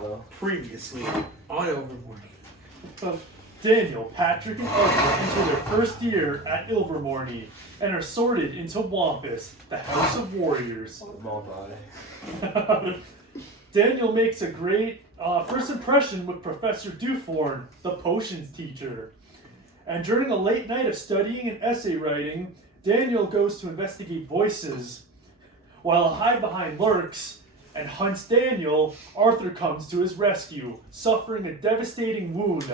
Hello. Previously on ILVERMORNY. Daniel, Patrick, and Arthur enter their first year at ILVERMORNY and are sorted into Wampus, the House of Warriors. Daniel makes a great first impression with Professor Dufort, the potions teacher. And during a late night of studying and essay writing, Daniel goes to investigate voices. While a hide-behind lurks and hunts Daniel, Arthur comes to his rescue, suffering a devastating wound.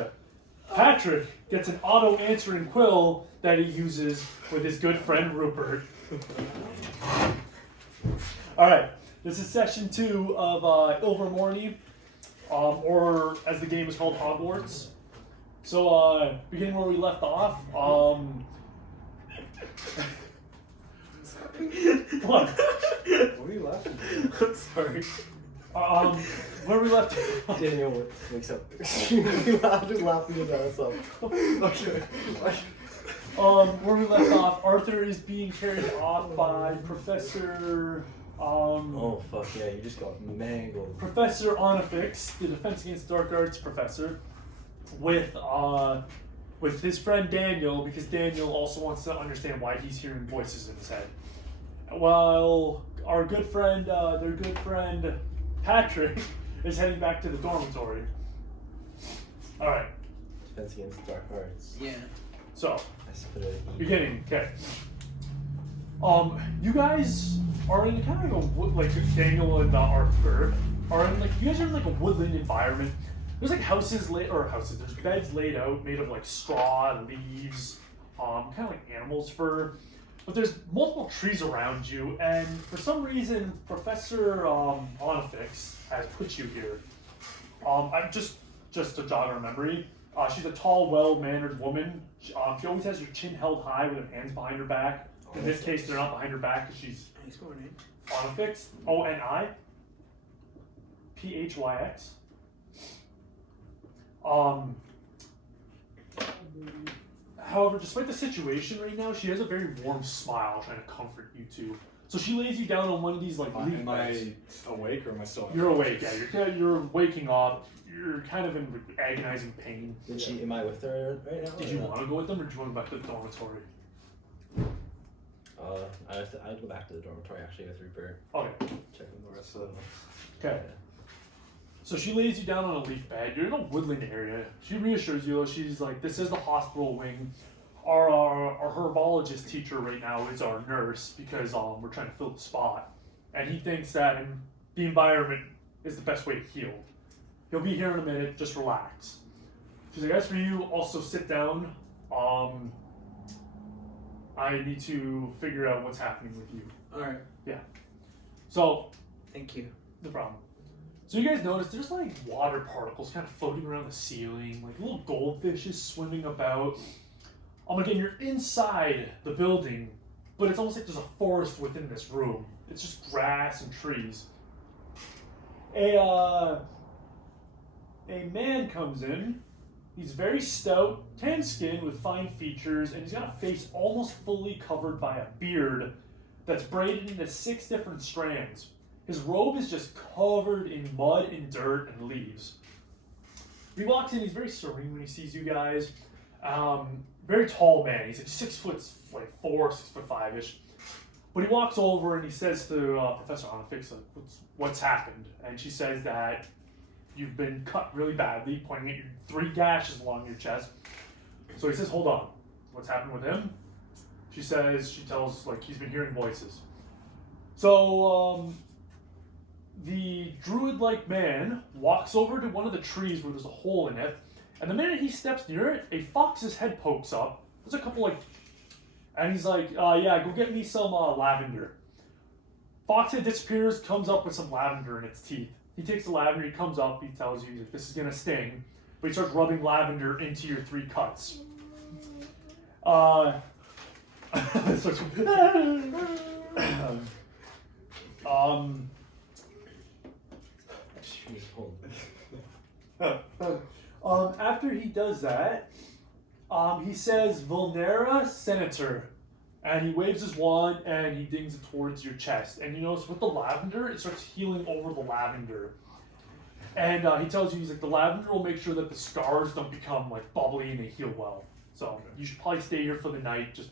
Patrick gets an auto-answering quill that he uses with his good friend Rupert. Alright, this is session 2 of ILVERMORNY, or as the game is called, Hogwarts. So, beginning where we left off, what? What are you laughing at? I'm sorry. Where we left Daniel wakes up extremely loud, just laughing his ass off. Okay. Where we left off, Arthur is being carried off by Professor, Oh fuck yeah, you just got mangled. Professor Onifix, the Defense Against Dark Arts professor, with his friend Daniel, because Daniel also wants to understand why he's hearing voices in his head. While our good friend, their good friend Patrick, is heading back to the dormitory. Alright, Defense Against Dark Arts. Yeah. so, I spit it. beginning, okay. You guys are in kind of like a like Daniel and Arthur are in like, you guys are in like a woodland environment. There's like there's beds laid out made of like straw and leaves, kind of like animal's fur. But there's multiple trees around you, and for some reason, Professor Onifix has put you here. I'm just to jog our memory, she's a tall, well-mannered woman. She always has her chin held high with her hands behind her back. In this case, they're not behind her back because she's Onifix. Oniphyx. However, despite the situation right now, she has a very warm smile trying to comfort you two. So she lays you down on one of these like leaf Am beds. I awake or am I still? You're awake, yeah. You're waking up. You're kind of in agonizing pain. Am I with her right now? Did you want to go with them, or do you want to go back to the dormitory? I'd go back to the dormitory actually with Rupert. Okay. Check on the rest of them. Okay. So she lays you down on a leaf bed. You're in a woodland area. She reassures you, though. She's like, this is the hospital wing. Our herbologist teacher right now is our nurse because we're trying to fill the spot. And he thinks that the environment is the best way to heal. He'll be here in a minute. Just relax. She's like, as for you, also sit down. I need to figure out what's happening with you. Alright. Yeah. So, Thank you. no problem. So you guys notice there's like water particles kind of floating around the ceiling, like little goldfishes swimming about. Again, you're inside the building, but it's almost like there's a forest within this room. It's just grass and trees. A man comes in. He's very stout, tan skin with fine features, and he's got a face almost fully covered by a beard that's braided into 6 different strands. His robe is just covered in mud and dirt and leaves. He walks in, he's very serene when he sees you guys. Very tall man, he's like 6'4", 6'5"-ish. But he walks over and he says to Professor Onifix, like, what's happened? And she says that you've been cut really badly, pointing at your 3 gashes along your chest. So he says, hold on, what's happened with him? She tells, like, he's been hearing voices. So, the druid-like man walks over to one of the trees where there's a hole in it, and the minute he steps near it, a fox's head pokes up. There's a couple and he's like, yeah, go get me some lavender. Fox head disappears, comes up with some lavender in its teeth. He takes the lavender, he comes up, he tells you, he's like, this is gonna sting, but he starts rubbing lavender into your 3 cuts. After he does that, he says Vulnera Senator, and he waves his wand and he dings it towards your chest. And you notice with the lavender, it starts healing over the lavender. And he tells you, he's like, the lavender will make sure that the scars don't become like bubbly and they heal well. So Okay. you should probably stay here for the night, just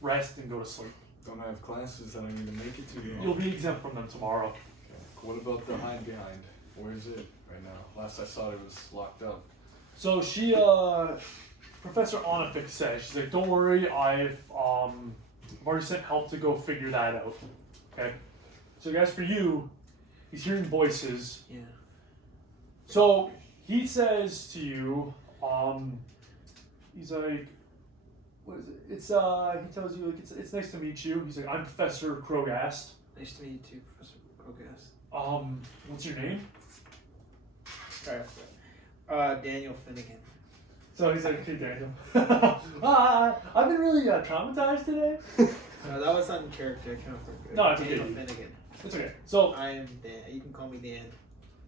rest and go to sleep. Don't have classes that I need to make it to. You'll be exempt from them tomorrow. Okay. What about the hide behind? Where is it right now? Last I saw it was locked up. So she, Professor Onifix says, she's like, don't worry, I've already sent help to go figure that out. Okay? So guys, for you, he's hearing voices. Yeah. So he says to you, he's like, what is it? It's he tells you like it's nice to meet you. He's like, I'm Professor Krogast. Nice to meet you too, Professor Krogast. What's your name? Daniel Finnegan. So he's like, hey Daniel. I've been really traumatized today. No, that was not in character. I can't remember. No, it's Daniel okay. Finnegan. It's okay. So I am Dan. You can call me Dan.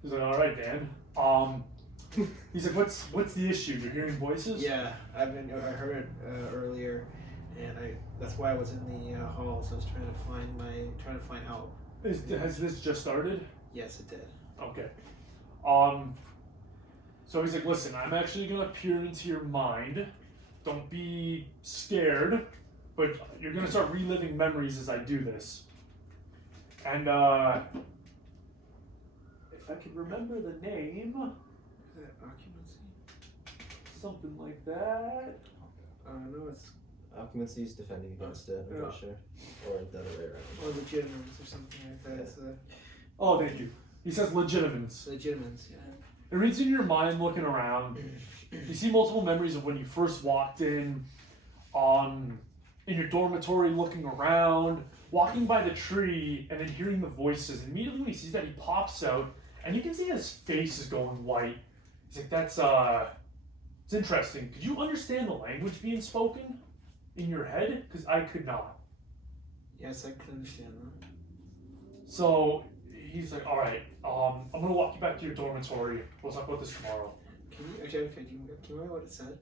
he's like, all right, Dan. He's like, what's the issue? You're hearing voices? Yeah, I heard it earlier, and that's why I was in the hall. So I was trying to find help. Has this just started? Yes, it did. Okay. So he's like, listen, I'm actually gonna peer into your mind. Don't be scared, but you're gonna start reliving memories as I do this. And if I could remember the name, Is that occupancy? something like that. No, it's Occupancy is defending against it, I'm Yeah. pretty sure. Or the other way around. legitimate or something like that. It's Oh, thank you. He says legitimens. legitimate. Yeah. It reads in your mind looking around. You see multiple memories of when you first walked in your dormitory, looking around, walking by the tree, and then hearing the voices. And immediately when he sees that, he pops out, and you can see his face is going white. He's like, that's, it's interesting. Could you understand the language being spoken in your head? Because I could not. Yes, I can understand that. So he's like, all right, I'm going to walk you back to your dormitory. We'll talk about this tomorrow. Can you remember what it said?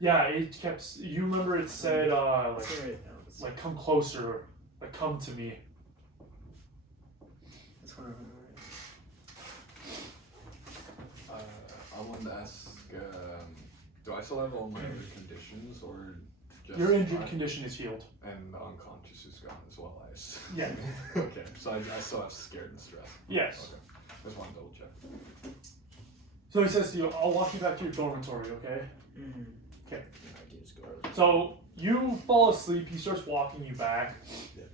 Yeah, it kept. You remember it said, It's all right now. like come closer, like come to me. That's what I remember. I wanted to ask, do I still have all my other conditions, or just Your injured my- condition is healed. and the unconscious is gone as well? Yeah. Okay, so I still have scared and stressed. Yes. Okay, just want to double check. So he says to you, I'll walk you back to your dormitory, okay? Mm-hmm. Okay. I just go out. So you fall asleep. He starts walking you back, Yeah,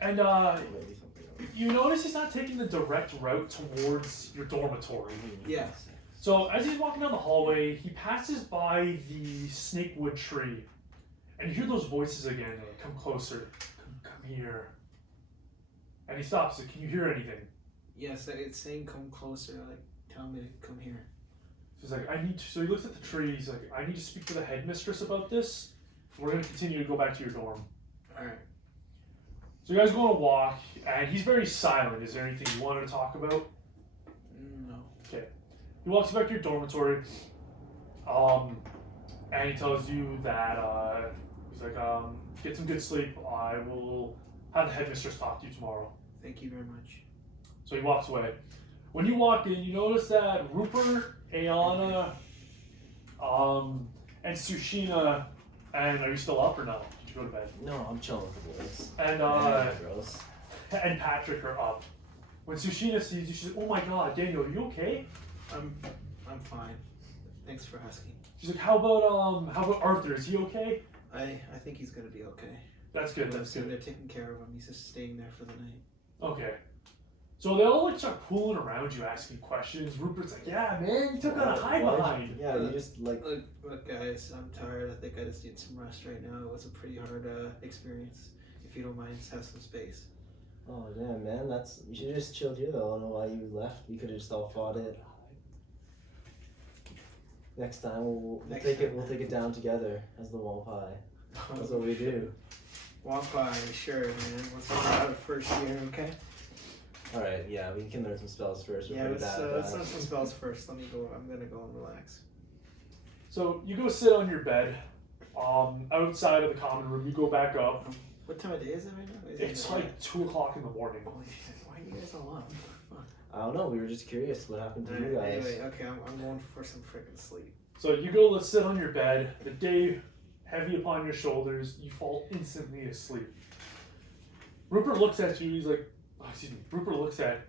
and Maybe something else. you notice he's not taking the direct route towards your dormitory. Yes. So as he's walking down the hallway, he passes by the snakewood tree, and you hear those voices again. Like, come closer, come here. And he stops. Like, can you hear anything? Yes, it's saying come closer. Like, tell me to come here. He's like, I need to. So he looks at the tree. He's like, I need to speak to the headmistress about this. We're gonna continue to go back to your dorm. All right. So you guys go on a walk, and he's very silent. Is there anything you wanted to talk about? No. He walks back to your dormitory, and he tells you that he's like, get some good sleep. I will have the headmistress talk to you tomorrow. Thank you very much. So he walks away. When you walk in, you notice that Rupert, Ayana, and Sushina, and are you still up or no? Did you go to bed? No, I'm chilling with the boys. And Girls. and Patrick are up. When Sushina sees you, she's like, "Oh my God, Daniel, are you okay?" I'm fine. Thanks for asking. She's like, "How about Arthur? Is he okay?" I think he's gonna be okay. That's good. That's So good. they're taking care of him. He's just staying there for the night. Okay. So they all like start pooling around you, asking questions. Rupert's like, "Yeah, man, you took on a hide behind." Yeah, you just like. Look, guys, I'm tired. I think I just need some rest right now. It was a pretty hard experience. If you don't mind, just have some space. Oh damn, man, you should have just chilled here though. I don't know why you left. We could have just all fought it. Next time we'll take it down together as the wall pie. That's what we do. Walk by, sure, man. Let's get out of first year, okay? All right, yeah, we can learn some spells first. Yeah, let's learn some spells first. Let me go. I'm gonna go and relax. So you go sit on your bed, outside of the common room. You go back up. What time of day is it right now? It's like 2 o'clock in the morning. Holy shit! Why are you guys all up? I don't know. We were just curious what happened to you guys. Anyway, okay, I'm going for some freaking sleep. So you go to sit on your bed, the day heavy upon your shoulders, you fall instantly asleep. Rupert looks at you, he's like, oh, excuse me, Rupert looks at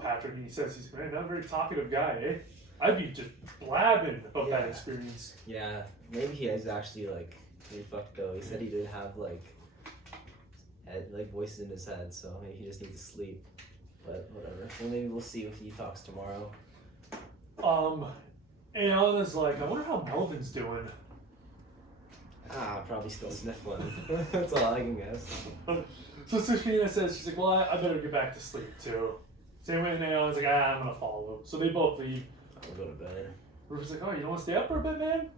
Patrick and he says, he's man, not a very talkative guy, eh? I'd be just blabbing about that experience. Yeah, maybe he is actually like pretty fucked though. He said he did have like voices in his head, so maybe he just needs to sleep. But whatever. Well, maybe we'll see if he talks tomorrow. And Anna's like, I wonder how Melvin's doing. Probably still sniffling. That's all I can guess. So Sushmina says, she's like, well, I better get back to sleep too. Same way Naomi's like, I'm gonna follow. So they both leave. I'll go to bed. Rupert's like, oh, you don't want to stay up for a bit, man?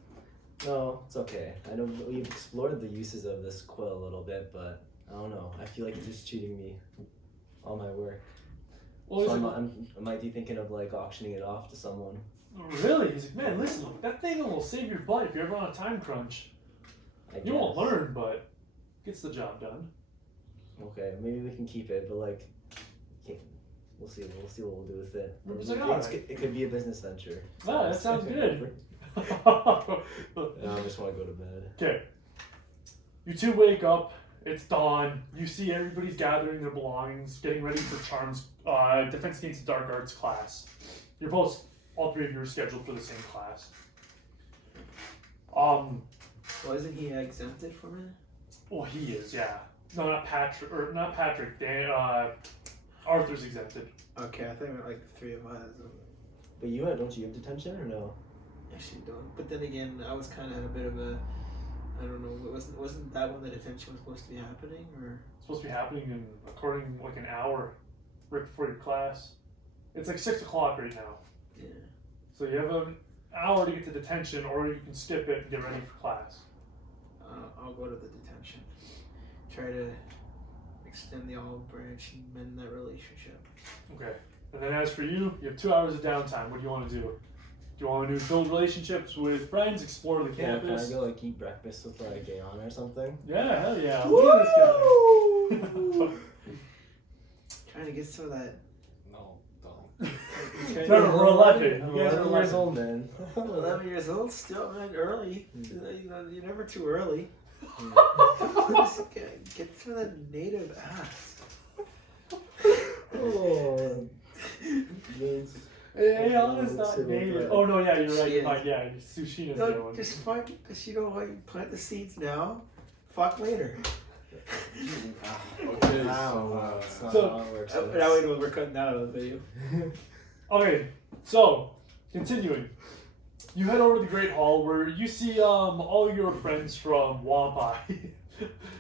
No, it's okay. I know we've explored the uses of this quill a little bit, but I don't know. I feel like it's just cheating me all my work. Well, So like, I might be thinking of like auctioning it off to someone. really? He's like, man, listen, that thing will save your butt if you're ever on a time crunch. I You won't guess. learn, but gets the job done. Okay, maybe we can keep it, but like, we'll see. We'll see what we'll do with it. Rupert's like, It could be a business venture. Ah, that sounds good. I just want to go to bed. Okay. You two wake up. It's dawn. You see everybody's gathering their belongings, getting ready for Charm's Defense Against the Dark Arts class. You're both, all three of you are scheduled for the same class. Well, isn't he exempted from it? Well, he is, yeah. No, not Patrick. Not Patrick. Arthur's exempted. Okay, I think we're like the three of us. But don't you have detention or no? Actually, don't. But then again, I was kind of at a bit of a, I don't know. Wasn't that when the detention was supposed to be happening, or? It's supposed to be happening in according like an hour, right before your class. It's like 6 o'clock right now. Yeah. So you have an hour to get to detention, or you can skip it and get ready for class. I'll go to the detention. Try to extend the olive branch and mend that relationship. Okay. And then as for you, you have 2 hours of downtime. What do you want to do? Do you want to build relationships with friends, explore the Can I campus? go like eat breakfast with like Gaon or something? Yeah, hell yeah. Look at this guy. Trying to get some of that. No, don't. Remember, we're 11. I'm You guys are 11 years 11. old, man. 11 years old, still, man, early. You're never too early. Get some of that native ass. Oh. Means. Hey, Anna's not Civil native. threat. Oh no, yeah, you're right. She You're is. right. Yeah, Sushina's the No, one. just find, because you know what, you plant the seeds now, fuck later. Okay, Wow, that's not So- how it works. Now we're cutting that out of the video. Okay, so continuing, you head over to the Great Hall where you see all your friends from Wampai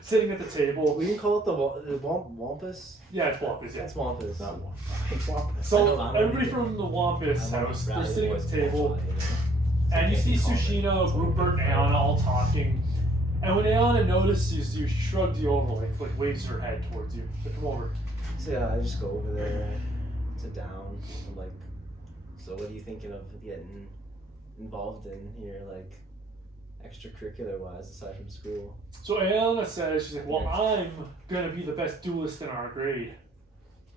sitting at the table. We can call it the Wampus? Yeah, it's Wampus. Yeah. It's Wampus. Not one. I So I don't everybody need from the Wampus I want house, to they're rally sitting at boys the table, Wampai, you know? and you see Can't call it. Sushina, Rupert, and Anna all talking. And when Anna notices you, she shrugs you over, like waves her head towards you. Like, come over. So yeah, I just go over there, sit down. I'm like, so what are you thinking of getting involved in here, like extracurricular wise, aside from school? So Anna says, she's like, well, I'm gonna be the best duelist in our grade.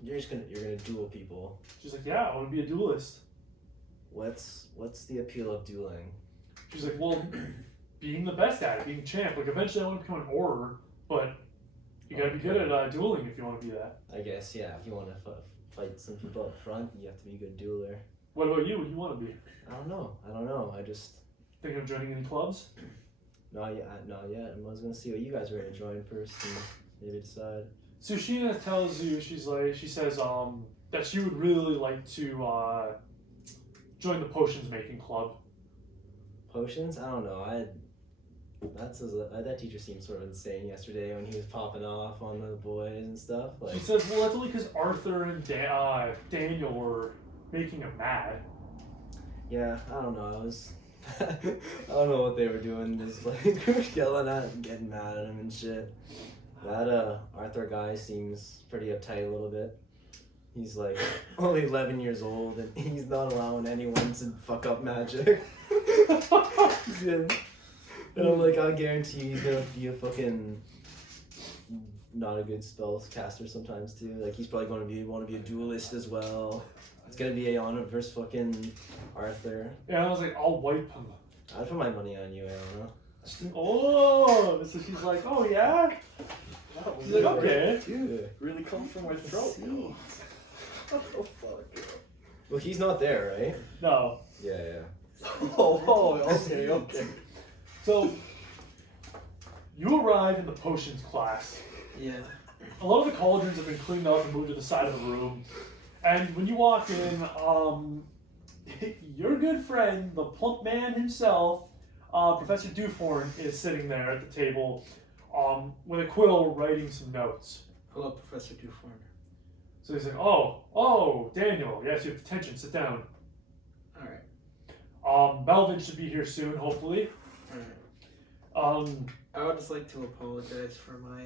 You're gonna duel people. She's like, yeah, I want to be a duelist. What's the appeal of dueling? She's like, well, being the best at it, being champ. Like, eventually I want to become an orator, but you gotta be good at dueling if you want to be that. I guess, yeah, if you want to fight some people up front, you have to be a good dueler. What about you? What do you want to be? I don't know. I just Thinking of joining any clubs? not yet. I was gonna see what you guys were gonna join first and maybe decide. Sushina tells you, she says that she would really like to join the potions making club. Potions? I don't know. That teacher seemed sort of insane yesterday when he was popping off on the boys and stuff. She Like, says, well, that's only because Arthur and Daniel were making him mad. yeah, I don't know. I don't know what they were doing. Just like yelling at and getting mad at him and shit. That Arthur guy seems pretty uptight a little bit. He's like only 11 years old and he's not allowing anyone to fuck up magic. He's gonna, and I'm like, I guarantee he's gonna be a fucking not a good spell caster sometimes too. Like he's probably gonna want to be a duelist as well. It's gonna be Ayana versus fucking Arthur. And I was like, I'll wipe him. I'd put my money on you, Ayana. Oh, so she's like, oh yeah? She's like, okay. Dude. Really come from my throat. yo. What the fuck? Well, he's not there, right? No. Yeah. Oh, okay. So, you arrive in the potions class. Yeah. A lot of the cauldrons have been cleaned up and moved to the side of the room. And when you walk in, your good friend, the plump man himself, Professor Dufort, is sitting there at the table with a quill writing some notes. Hello, Professor Dufort. So he's like, oh, Daniel, yes, you have detention, sit down. Alright. Melvin should be here soon, hopefully. Alright. I would just like to apologize for my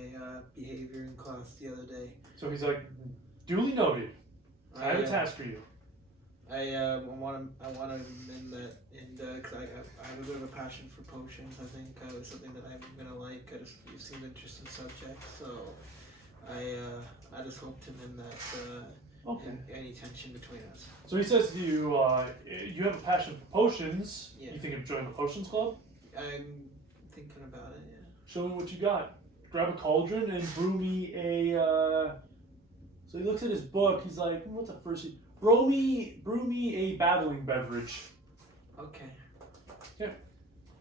behavior in class the other day. So he's like, duly noted. I have a task for you. I want to amend that, and cause I have a bit of a passion for potions. I think it's something that I'm gonna like. You seem an interesting subject, so I just hope to amend that. Okay. Any tension between us. So he says to you, you have a passion for potions. Yeah. You think of joining the potions club? I'm thinking about it. Yeah. Show me what you got. Grab a cauldron and brew me a. So he looks at his book. He's like, "What's the first? Brew me a battling beverage." Okay. Okay.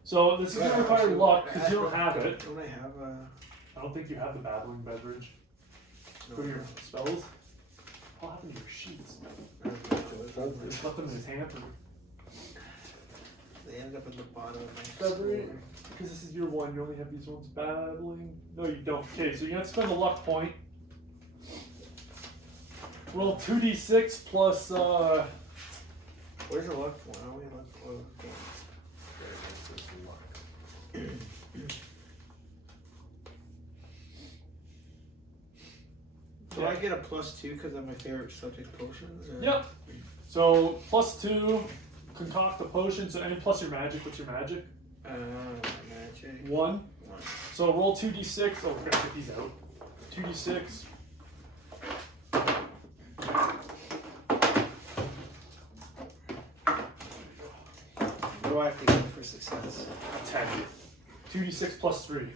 So this is gonna require luck because you don't have it. Don't I have a? I don't think you have the battling beverage. No, Go to your spells. What happened to your sheets? He left them in his hamper. They ended up in the bottom of my February. store. Because this is year one, you only have these ones battling. No, you don't. Okay, so you have to spend a luck point. Roll 2d6 plus. Where's the luck one? I only luck one. Do I get a +2 because of my favorite subject, potions? Or? Yep. So +2, concoct the potion. So and plus your magic. What's your magic? Magic. 1. So roll 2d6. Oh, we're gonna get these out. 2d6. What do I have to get for success? 10. 2d6 plus 3.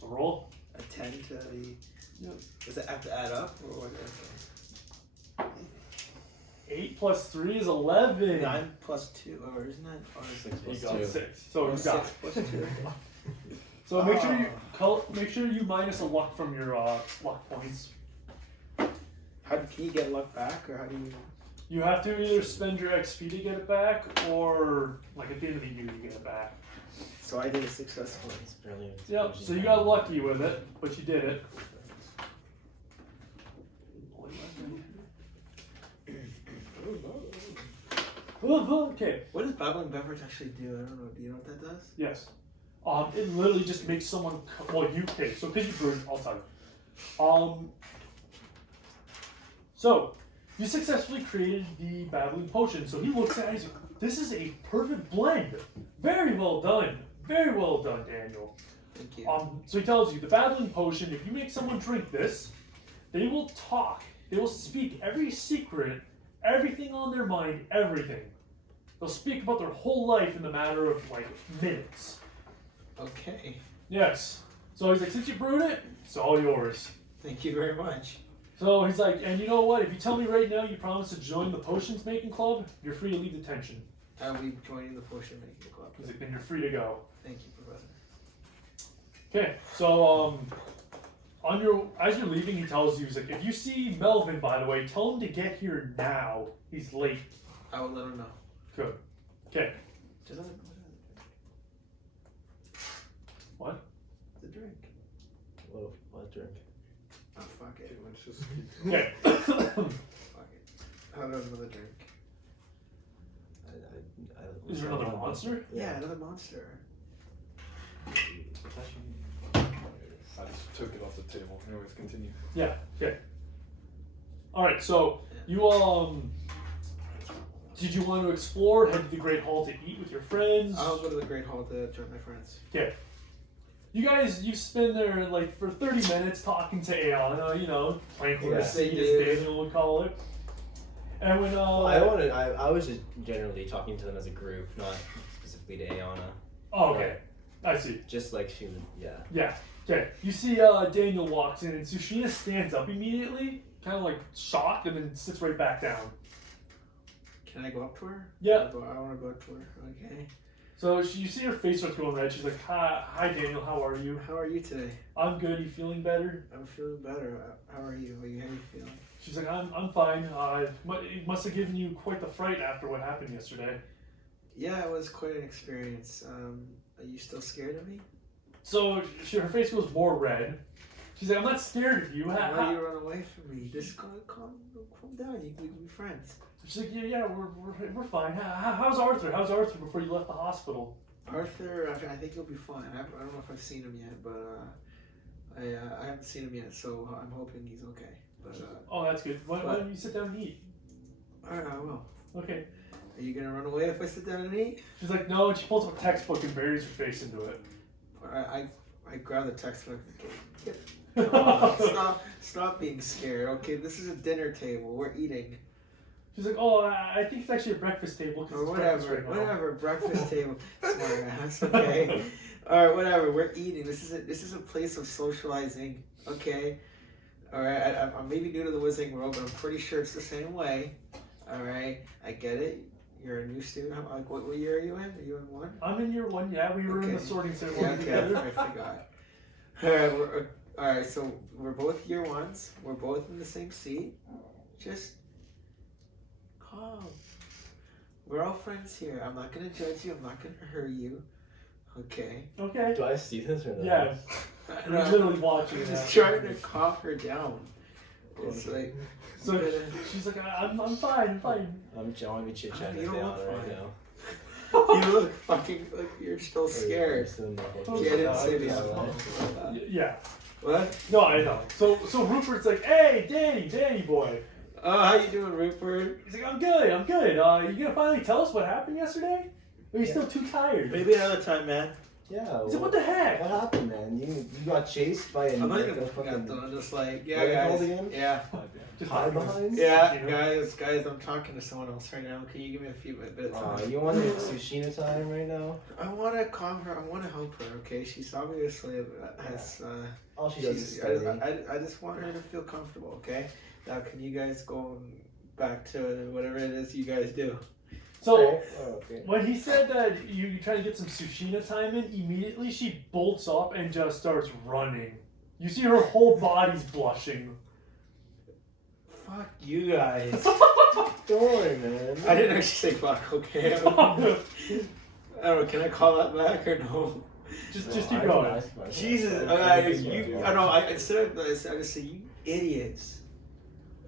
So roll. A 10 to the. Yep. Does it have to add up or what? Did I say? 8 plus 3 is 11. 9 plus 2, or isn't that? Or 6 plus You got 2. 6. So you got 6 plus 2. So make sure you minus a luck from your luck points. Can you get luck back, or how do you? You have to either spend your XP to get it back, or like at the end of the year you get it back. So I did a successful. It's brilliant. Yep. So you got lucky with it, but you did it. Okay. What does babbling beverage actually do? I don't know. Do you know what that does? Yes. It literally just makes someone. Well, you okay? So because you brewed, I'll tell you. So you successfully created the babbling potion. So he looks at it. He's like, "This is a perfect blend. Very well done. Very well done, Daniel." Thank you. So he tells you the babbling potion. If you make someone drink this, they will talk. They will speak every secret, everything on their mind, everything. They'll speak about their whole life in the matter of like minutes. Okay. Yes. So he's like, since you brewed it, it's all yours. Thank you very much. So he's like, and you know what? If you tell me right now you promise to join the potions making club, you're free to leave detention. I'll be joining the potion making club. He's like, then you're free to go. Thank you, Professor. Okay. So as you're leaving, he tells you, he's like, if you see Melvin, by the way, tell him to get here now. He's late. I will let him know. Good. Okay. Just What? the drink. Whoa, what drink? Oh, fuck it. Let's just keep Okay. Fuck it. How about another drink? Is there another monster? Yeah, another monster. I just took it off the table. Anyways, continue. Yeah. Okay. All right. So you did you want to explore? Head to the Great Hall to eat with your friends? I'll go to the Great Hall to join my friends. Okay. You spend there like for 30 minutes talking to Ayana, you know, planting the Yeah. seed as Daniel would call it. And when I was just generally talking to them as a group, not specifically to Ayana. Oh, okay. I see. Just like she would, yeah. Yeah. Okay. You see Daniel walks in and Tsushima stands up immediately, kind of like shocked, and then sits right back down. Can I go up to her? Yeah. I want to go up to her. Okay. So you see her face starts going red. She's like, hi Daniel, how are you? How are you today? I'm good. You feeling better? I'm feeling better. How are you? How are you feeling? She's like, I'm fine. It must have given you quite the fright after what happened yesterday. Yeah, it was quite an experience. Are you still scared of me? So her face goes more red. She's like, I'm not scared of you. Why do you run away from me? Just calm down. You can be friends. She's like, yeah, we're fine. How's Arthur? How's Arthur before you left the hospital? Arthur, I think he'll be fine. I don't know if I've seen him yet, but I haven't seen him yet, so I'm hoping he's okay. But oh, that's good. Why don't you sit down and eat? Alright, I will. Okay. Are you gonna run away if I sit down and eat? She's like, no, and she pulls up a textbook and buries her face into it. I grab the textbook. Stop being scared. Okay, this is a dinner table. We're eating. She's like, oh, I think it's actually a breakfast table. Or whatever, breakfast table. Smart ass. Okay. All right, whatever. We're eating. This is a place of socializing. Okay. All right. I'm maybe new to the Wizarding world, but I'm pretty sure it's the same way. All right. I get it. You're a new student. Like, what year are you in? Are you in 1? I'm in year 1. Yeah, we were in the sorting ceremony together. I forgot. All right. So we're both year 1s. We're both in the same seat. Just calm. We're all friends here. I'm not gonna judge you. I'm not gonna hurt you. Okay. Okay. Do I see this or not? Yeah. We're literally watching. I'm just trying to calm her down. It's like. So she's like, I'm fine. I'm fine. I want to be chit chatting You with don't look Ayana right fine. now. You look fucking like you're still scared. Oh, Yeah, I didn't say this. Yeah. What? No, I know. So Rupert's like, hey, Danny boy. Oh, how you doing, Rupert? He's like, I'm good. You gonna finally tell us what happened yesterday? Or are you still too tired? Maybe another time, man. Yeah. He's like, what the heck? What happened, man? You got chased by a I'm not even like, a looking at them. I'm just like, What yeah, are they guys. called again? Yeah. Just hide behind? Yeah, guys, I'm talking to someone else right now. Can you give me a bit of time? You want Tsushima time right now? I want to calm her. I want to help her. Okay, she's obviously has. All she does is study. I just want her to feel comfortable. Okay. Now, can you guys go back to whatever it is you guys do? So okay. when he said that you try to get some Tsushima time in, immediately she bolts up and just starts running. You see her whole body's blushing. Fuck you guys. Don't worry, man. I didn't actually say fuck. Okay. I don't know. Can I call that back or no? Just keep going. Jesus, instead of this, I just say you idiots.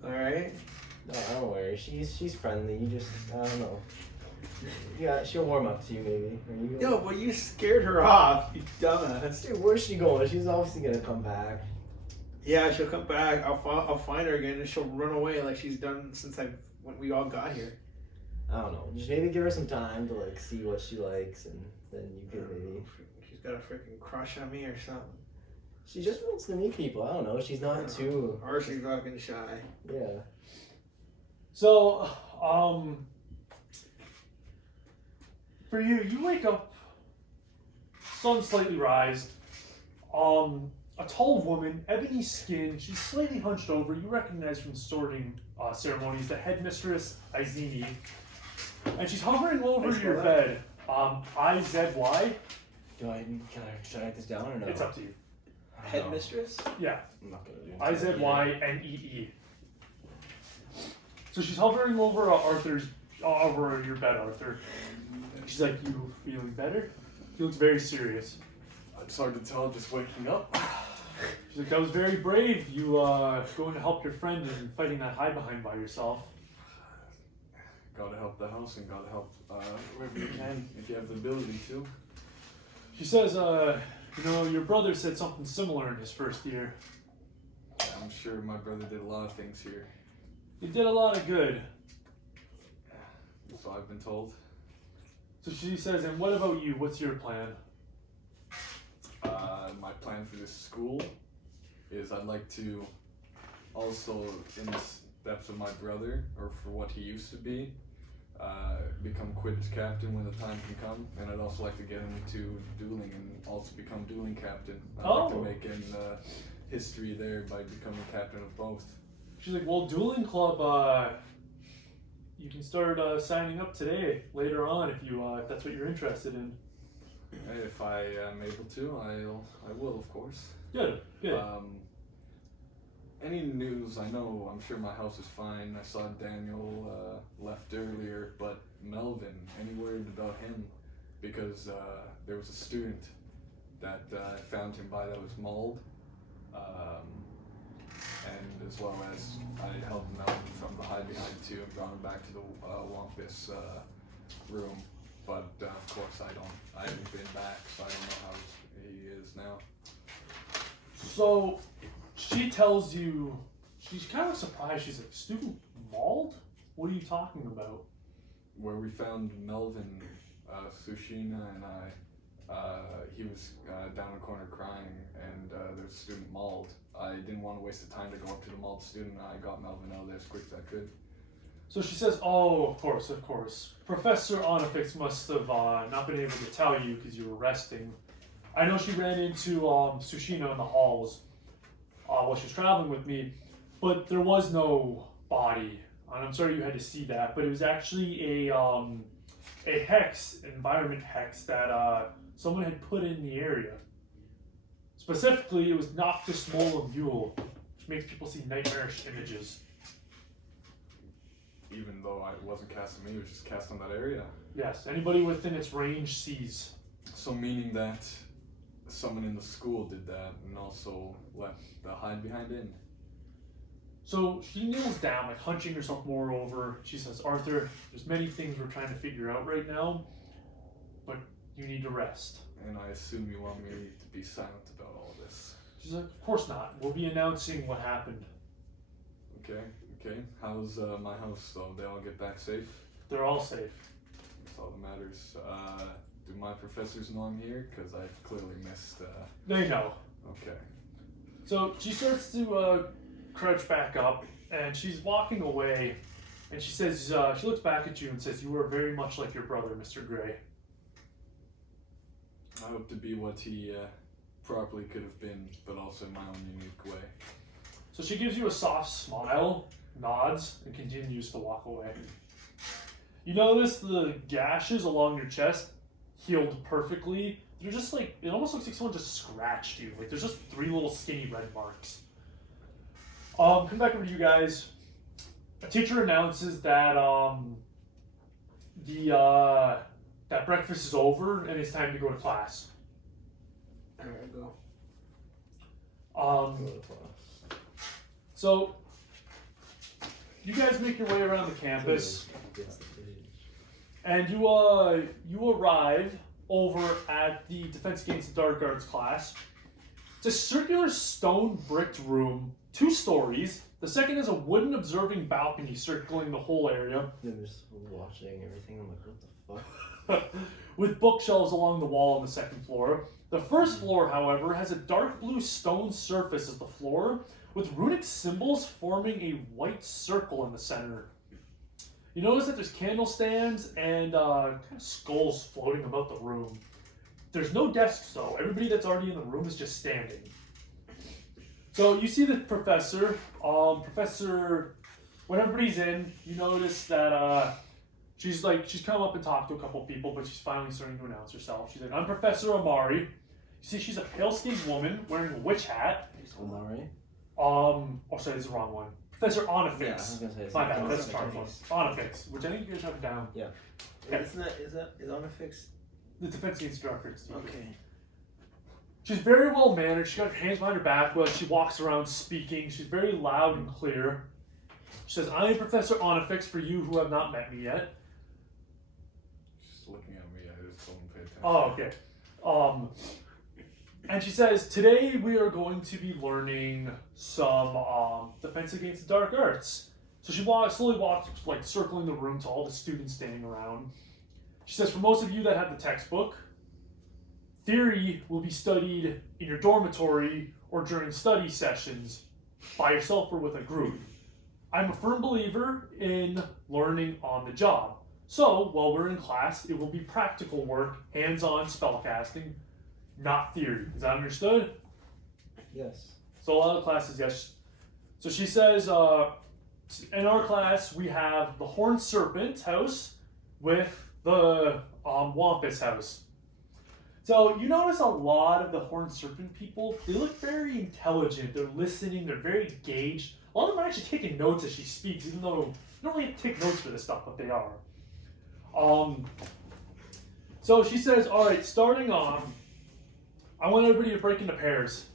All right. No, don't worry. She's friendly. You just I don't know. Yeah, she'll warm up to you maybe. No, but you scared her off, you dumbass. Dude, where's she going? She's obviously gonna come back. Yeah, she'll come back. I'll find her again, and she'll run away like she's done since when we all got here. I don't know. Just maybe give her some time to like see what she likes, and then you could maybe. She's got a freaking crush on me or something. She just wants to meet people. I don't know. She's not too. Or she's fucking shy. Yeah. So, for you wake up, sun slightly rise. A tall woman, ebony skin, she's slightly hunched over. You recognize from sorting ceremonies the headmistress, Izini. And she's hovering over your bed. I-Z-Y. Should I write this down or no? It's up to you. Headmistress? Yeah. I'm not gonna do it. I-Z-Y-N-E-E. So she's hovering over over your bed, Arthur. She's like, you feeling better? She looks very serious. It's hard to tell, just waking up. She's like, that was very brave. You going to help your friend and fighting that hide behind by yourself. Gotta help the house and gotta help wherever you can if you have the ability to. She says, your brother said something similar in his first year. I'm sure my brother did a lot of things here. He did a lot of good. So I've been told. So she says, and what about you? What's your plan? My plan for this school is I'd like to also, in footsteps of my brother, or for what he used to be. Become Quidditch captain when the time can come, and I'd also like to get into dueling and also become dueling captain. I'd like to make in history there by becoming captain of both. She's like, well, dueling club, you can start signing up today, later on, if that's what you're interested in. Hey, if I am able to, I will, of course. Good. Any news? I know, I'm sure my house is fine. I saw Daniel left earlier, but Melvin, any word about him? Because there was a student that I found him by that was mauled. And as well as I helped Melvin from the hide behind too and brought him back to the Wampus room. But of course I haven't been back, so I don't know how he is now. So she tells you, she's kind of surprised. She's like, student mauled? What are you talking about? Where we found Melvin, Sushina and he was down in the corner crying, and there's a student mauled. I didn't want to waste the time to go up to the mauled student. I got Melvin out of there as quick as I could. So she says, oh, of course. Professor Onifix must have not been able to tell you because you were resting. I know she ran into Sushina in the halls while she was traveling with me, but there was no body. And I'm sorry you had to see that, but it was actually a hex, environment hex that someone had put in the area. Specifically, it was Noctis Mole, which makes people see nightmarish images. Even though it wasn't cast on me, it was just cast on that area. Yes, anybody within its range sees. So meaning that someone in the school did that and also left the hide behind in. So she kneels down, like hunching herself more over. She says, Arthur, there's many things we're trying to figure out right now, but you need to rest. And I assume you want me to be silent about all this. She's like, of course not. We'll be announcing what happened. Okay. How's my house though? They all get back safe? They're all safe. That's all that matters. Do my professors know I'm here? Because I've clearly missed... They know. Okay. So she starts to crouch back up, and she's walking away, and she says, she looks back at you and says, you are very much like your brother, Mr. Gray. I hope to be what he properly could have been, but also in my own unique way. So she gives you a soft smile, nods, and continues to walk away. You notice the gashes along your chest healed perfectly. They're just like, it almost looks like someone just scratched you. Like there's just 3 little skinny red marks. Come back over to you guys. A teacher announces that that breakfast is over and it's time to go to class. Alright, I go. Go to class. So you guys make your way around the campus, and you arrive over at the Defense Against the Dark Arts class. It's a circular stone bricked room, 2 stories. The second has a wooden observing balcony circling the whole area. They're just watching everything. I'm like, what the fuck? With bookshelves along the wall on the second floor. The first floor, however, has a dark blue stone surface as the floor, with runic symbols forming a white circle in the center. You notice that there's candle stands and kind of skulls floating about the room. There's no desks though. Everybody that's already in the room is just standing. So you see the professor. When everybody's in, you notice that she's come up and talked to a couple people, but she's finally starting to announce herself. She's like, I'm Professor Amari. You see, she's a pale-skinned woman wearing a witch hat. Amari? Oh, sorry, this is the wrong one. Professor Onifix. Yeah, I was gonna say it's My not bad, that's the Onifix. hard one. Onifix, which I think you guys have down. Yeah. Okay. Is Onifix? The Defense Against Dark Arts team. Okay. She's very well mannered. She's got her hands behind her back while she walks around speaking. She's very loud and clear. She says, I am Professor Onifix for you who have not met me yet. She's looking at me. I just don't pay attention. Oh, okay. And she says, today we are going to be learning some Defense Against the Dark Arts. So she slowly walks, like, circling the room to all the students standing around. She says, for most of you that have the textbook, theory will be studied in your dormitory or during study sessions by yourself or with a group. I'm a firm believer in learning on the job. So, while we're in class, it will be practical work, hands-on spellcasting, not theory. Is that understood? Yes. So a lot of classes, yes. So she says, in our class, we have the Horned Serpent house with the Wampus house. So you notice a lot of the Horned Serpent people, they look very intelligent. They're listening. They're very engaged. A lot of them are actually taking notes as she speaks, even though you don't really have to take notes for this stuff, but they are. So she says, all right, starting off, I want everybody to break into pairs.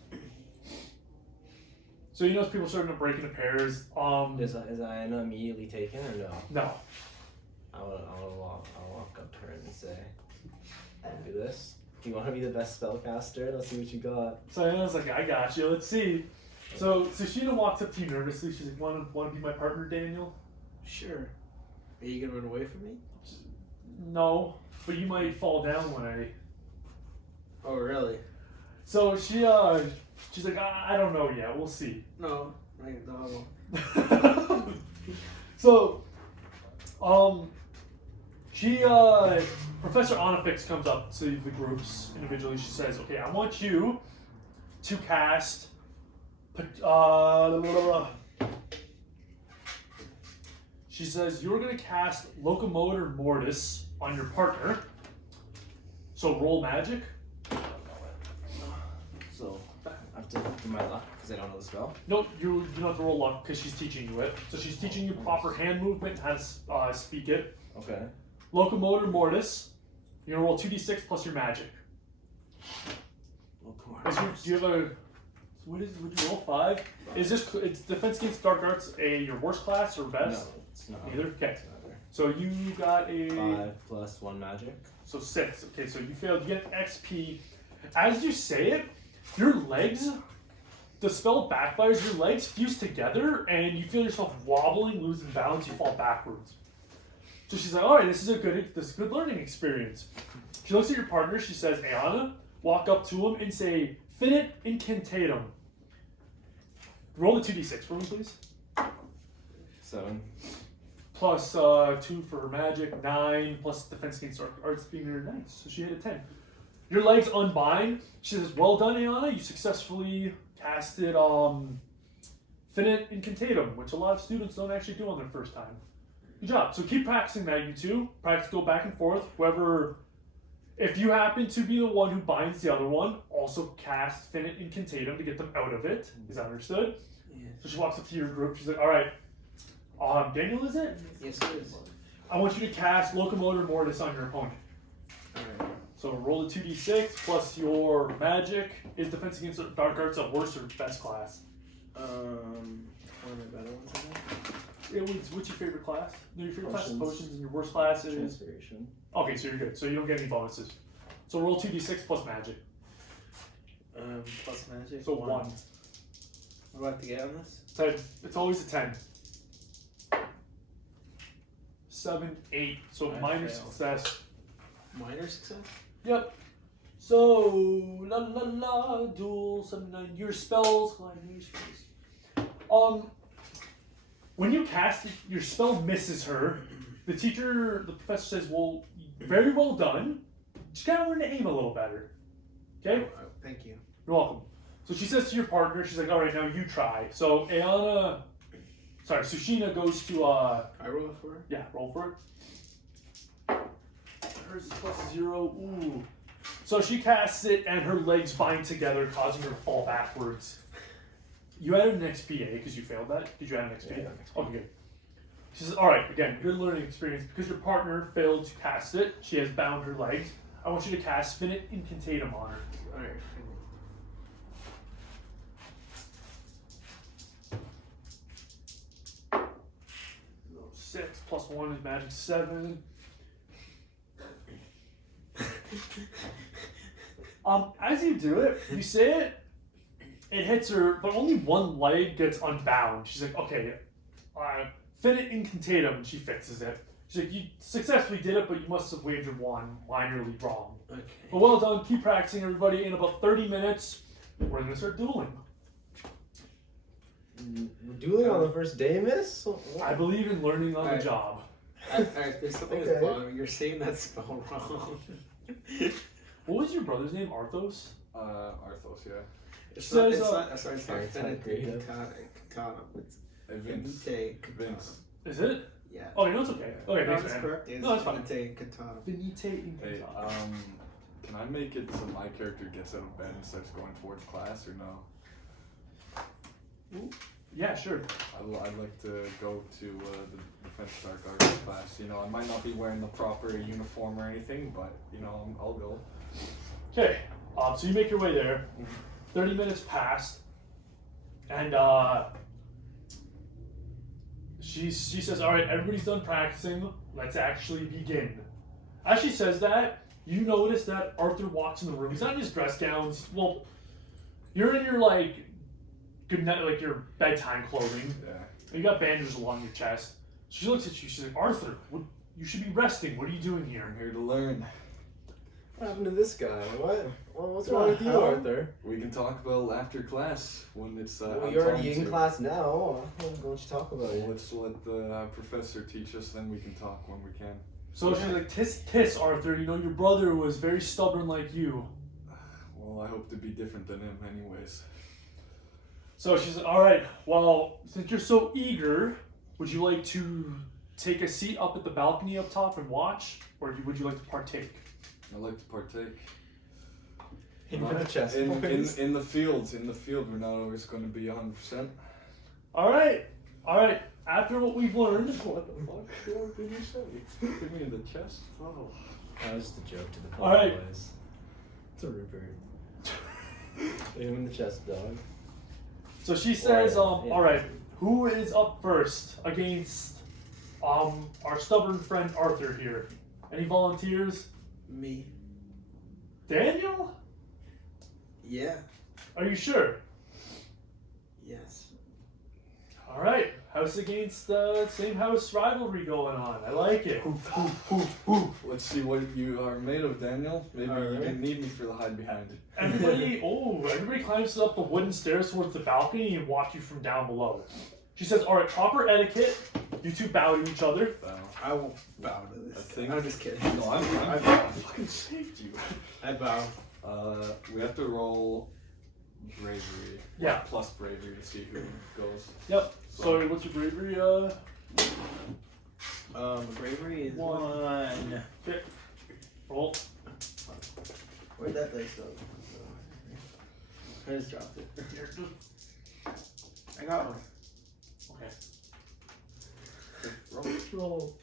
So you notice people starting to break into pairs. Is Anna immediately taken or no? No. I'll walk up to her and say, I'll do this. Do you want to be the best spellcaster? Let's see what you got. So Anna's like, I got you. Let's see. So Sheena walks up to you nervously. She's like, want to be my partner, Daniel? Sure. Are you gonna run away from me? No, but you might fall down when I. Oh, really? So she's like, I don't know yet. We'll see. No, I won't. So, Professor Onifix comes up to the groups individually. She says, okay, I want you to cast, she says, you're going to cast Locomotor Mortis on your partner. So roll magic. So, I have to do my luck because I don't know the spell. No, you don't have to roll luck because she's teaching you it. So she's teaching you proper hand movement and how to speak it. Okay. Locomotor Mortis. You're gonna roll 2d6 plus your magic. Do you have a? Would you roll 5? Is this? It's defense against dark arts. Your worst class or best? No, it's not. Neither. Okay. It's neither. So you got a 5 plus 1 magic. So 6. Okay, so you failed. You get XP. As you say it, your legs. The spell backfires. Your legs fuse together, and you feel yourself wobbling, losing balance. You fall backwards. So she's like, all right, this is a good learning experience. She looks at your partner. She says, Ayana, walk up to him and say, Finit Incantatum. Roll the 2d6 for me, please. 7. Plus 2 for her magic, 9, plus defense against arts being her nice. So she hit a 10. Your legs unbind. She says, well done, Ayana. You successfully casted Finit Incantatum, which a lot of students don't actually do on their first time. Good job. So keep practicing that, you two. Practice, go back and forth. Whoever, if you happen to be the one who binds the other one, also cast Finit Incantatum to get them out of it. Is that understood? Yes. So she walks up to your group. She's like, all right, Daniel, is it? Yes, it is. I want you to cast Locomotor Mortis on your opponent. Alright. So roll the 2d6 plus your magic. Is defense against dark arts a worst or best class? One of the better ones, I think. What's your favorite class? No, your favorite class is Potions. potions, and your worst class is. Transformation. Okay, so you're good. So you don't get any bonuses. So roll 2d6 plus magic. Plus magic. So 1. What do I have to get on this? 10. It's always a 10. 7, 8. So I minor fail. success. Minor success? Yep. So la la la duel 79. Your spells. When you cast it, your spell misses her. The professor says, "Well, very well done. Just gotta learn to aim a little better." Okay. Oh, thank you. You're welcome. So she says to your partner, she's like, all right, now you try. So Sushina goes to, I roll it for her? yeah, roll for it. Hers is plus 0, ooh. So she casts it and her legs bind together, causing her to fall backwards. You added an XP, because you failed that? Did you add an XP? Yeah, Okay, good. She says, all right, again, good learning experience. Because your partner failed to cast it, she has bound her legs. I want you to cast Finit Incantatum on her. Alright, 6 plus 1 is magic 7. As you do it, you say it, it hits her, but only one leg gets unbound. She's like, okay, Finit Incantatum, and she fixes it. She's like, you successfully did it, but you must have wagered one minorly wrong. okay. But well done, keep practicing, everybody. In about 30 minutes, we're going to start dueling. We're dueling on the first day, miss? I believe in learning on the Alright. job. Alright, there's something Okay. that's bothering me. You're saying that spell wrong. What was your brother's name? Arthos? Arthos, yeah. It's Says, not, it's not, sorry, it's not Sorry, it's not Finite creative. Katana. It's Vince. Finite Katana. Vince. Is it? Yeah. Oh, no, it's okay. Okay, No, thanks, that's man. correct. It's No, that's fine. Finite Katana. Finite in Hey, Katana. can I make it so my character gets out of bed and starts going towards class, or no? Yeah, sure. I'd like to go to the Defense Dark Arts class. You know, I might not be wearing the proper uniform or anything, but, you know, I'll go. Okay, so you make your way there. 30 minutes passed, and she says, "All right, everybody's done practicing. Let's actually begin." As she says that, you notice that Arthur walks in the room. He's not in his dress gowns. Well, you're in your good night, your bedtime clothing. Yeah. You got bandages along your chest. She looks at you. She's like, "Arthur, you should be resting. What are you doing here?" I'm here to learn. What happened to this guy? What's wrong with you, hell? Arthur? We can talk about after class when it's. Well, I'm you're already talking in to. class now. Why don't you talk about it? Let's let the professor teach us, then we can talk when we can. So she's like, "Tis, Arthur. You know your brother was very stubborn like you." Well, I hope to be different than him, anyways. So she's like, "All right, well, since you're so eager, would you like to take a seat up at the balcony up top and watch, or would you like to partake?" I'd like to partake. In the chest, in boys. the field, we're not always going to be 100%. All right. After what we've learned, What the fuck? What did you say? Hit me in the chest? Oh. That was just a joke to the All right. boys. It's a Rupert. Hit him in the chest, dog. so she says, Yeah. "All right, who is up first against our stubborn friend Arthur here? Any volunteers? Me. Daniel? Yeah. Are you sure? Yes. All right, house against same house rivalry going on. I like it." Let's see what you are made of, Daniel. Maybe you Alright. didn't need me for the hide behind. Everybody climbs up the wooden stairs towards the balcony and watch you from down below. She says, "All right, proper etiquette. You two bow to each other." I won't bow to this. I think- I'm just kidding. No, I fucking saved you. I bow. We have to roll bravery. Yeah. Plus bravery to see who goes. Yep. So what's your bravery? Bravery is One. one. Okay. Roll. Where'd that dice go? I just dropped it. I got one. Okay. Roll.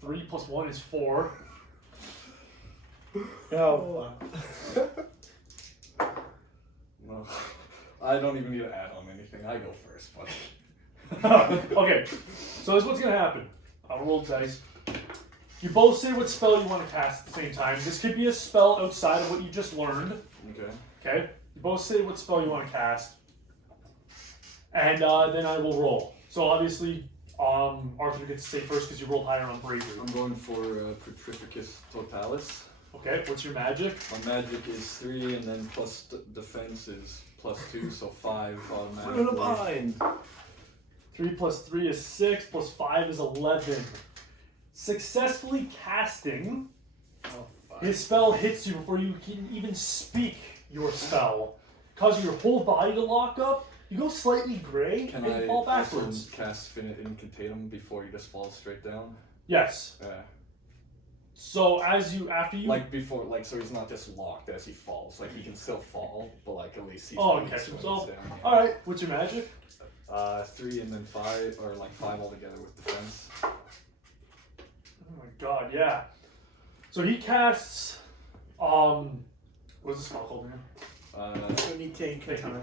3 plus 1 is 4. No. No. I don't even need to add on anything. I go first, but. Okay. So this is what's gonna happen. I'll roll the dice. You both say what spell you want to cast at the same time. This could be a spell outside of what you just learned. Okay. Okay? You both say what spell you want to cast. And then I will roll. So obviously, Arthur gets to say first because you rolled higher on bravery. I'm going for Petrificus Totalis. Okay, what's your magic? My magic is 3, and then plus defense is plus 2, so 5 We're in a automatically. bind. 3 plus 3 is 6, plus 5 is 11. Successfully casting, his spell hits you before you can even speak your spell, causing your whole body to lock up. You go slightly gray Can and I fall also backwards. cast Finite Incantatum before he just falls straight down? Yes. So after you Like before, like so he's not just locked as he falls. Like he can still fall, but like at least he's Oh, released okay, when so- he's down. all right, what's your magic? 3 and then 5, or like 5 altogether with defense. Oh my god, yeah. So he casts what's the spell called again? Finite Katana.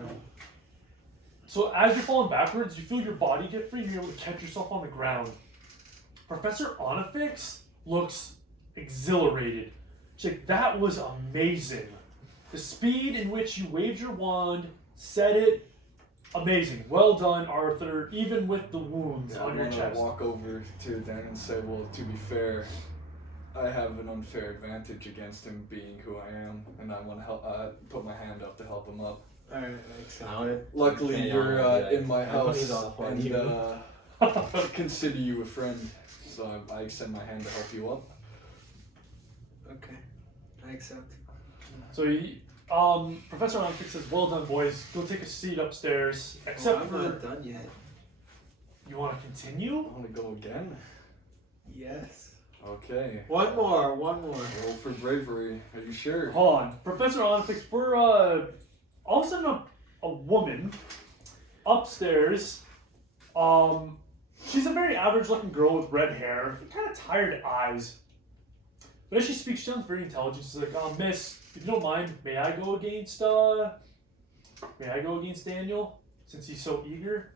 So as you're falling backwards, you feel your body get free and you're able to catch yourself on the ground. Professor Onifix looks exhilarated. She's like, "That was amazing. The speed in which you waved your wand, said it, amazing. Well done, Arthur, even with the wounds Yeah, on your I'm gonna chest." walk over to Dan and say, well, to be fair, I have an unfair advantage against him being who I am, and I want to help. Put my hand up to help him up. Alright, I accept. I wanna, Luckily, Okay, you're yeah, in my I put house, these off on and you. I consider you a friend, so I extend my hand to help you up. Okay, I accept. So Professor Onfix says, "Well done, boys. Go take a seat upstairs." Except I'm for not done yet. you want to continue. I want to go again. Yes. Okay. One more. Roll for bravery. Are you sure? Hold on, Professor Onfix. We're all of a sudden a woman upstairs. She's a very average-looking girl with red hair, kind of tired eyes. But as she speaks, she sounds very intelligent. She's like, "Miss, if you don't mind, may I go against Daniel, since he's so eager?"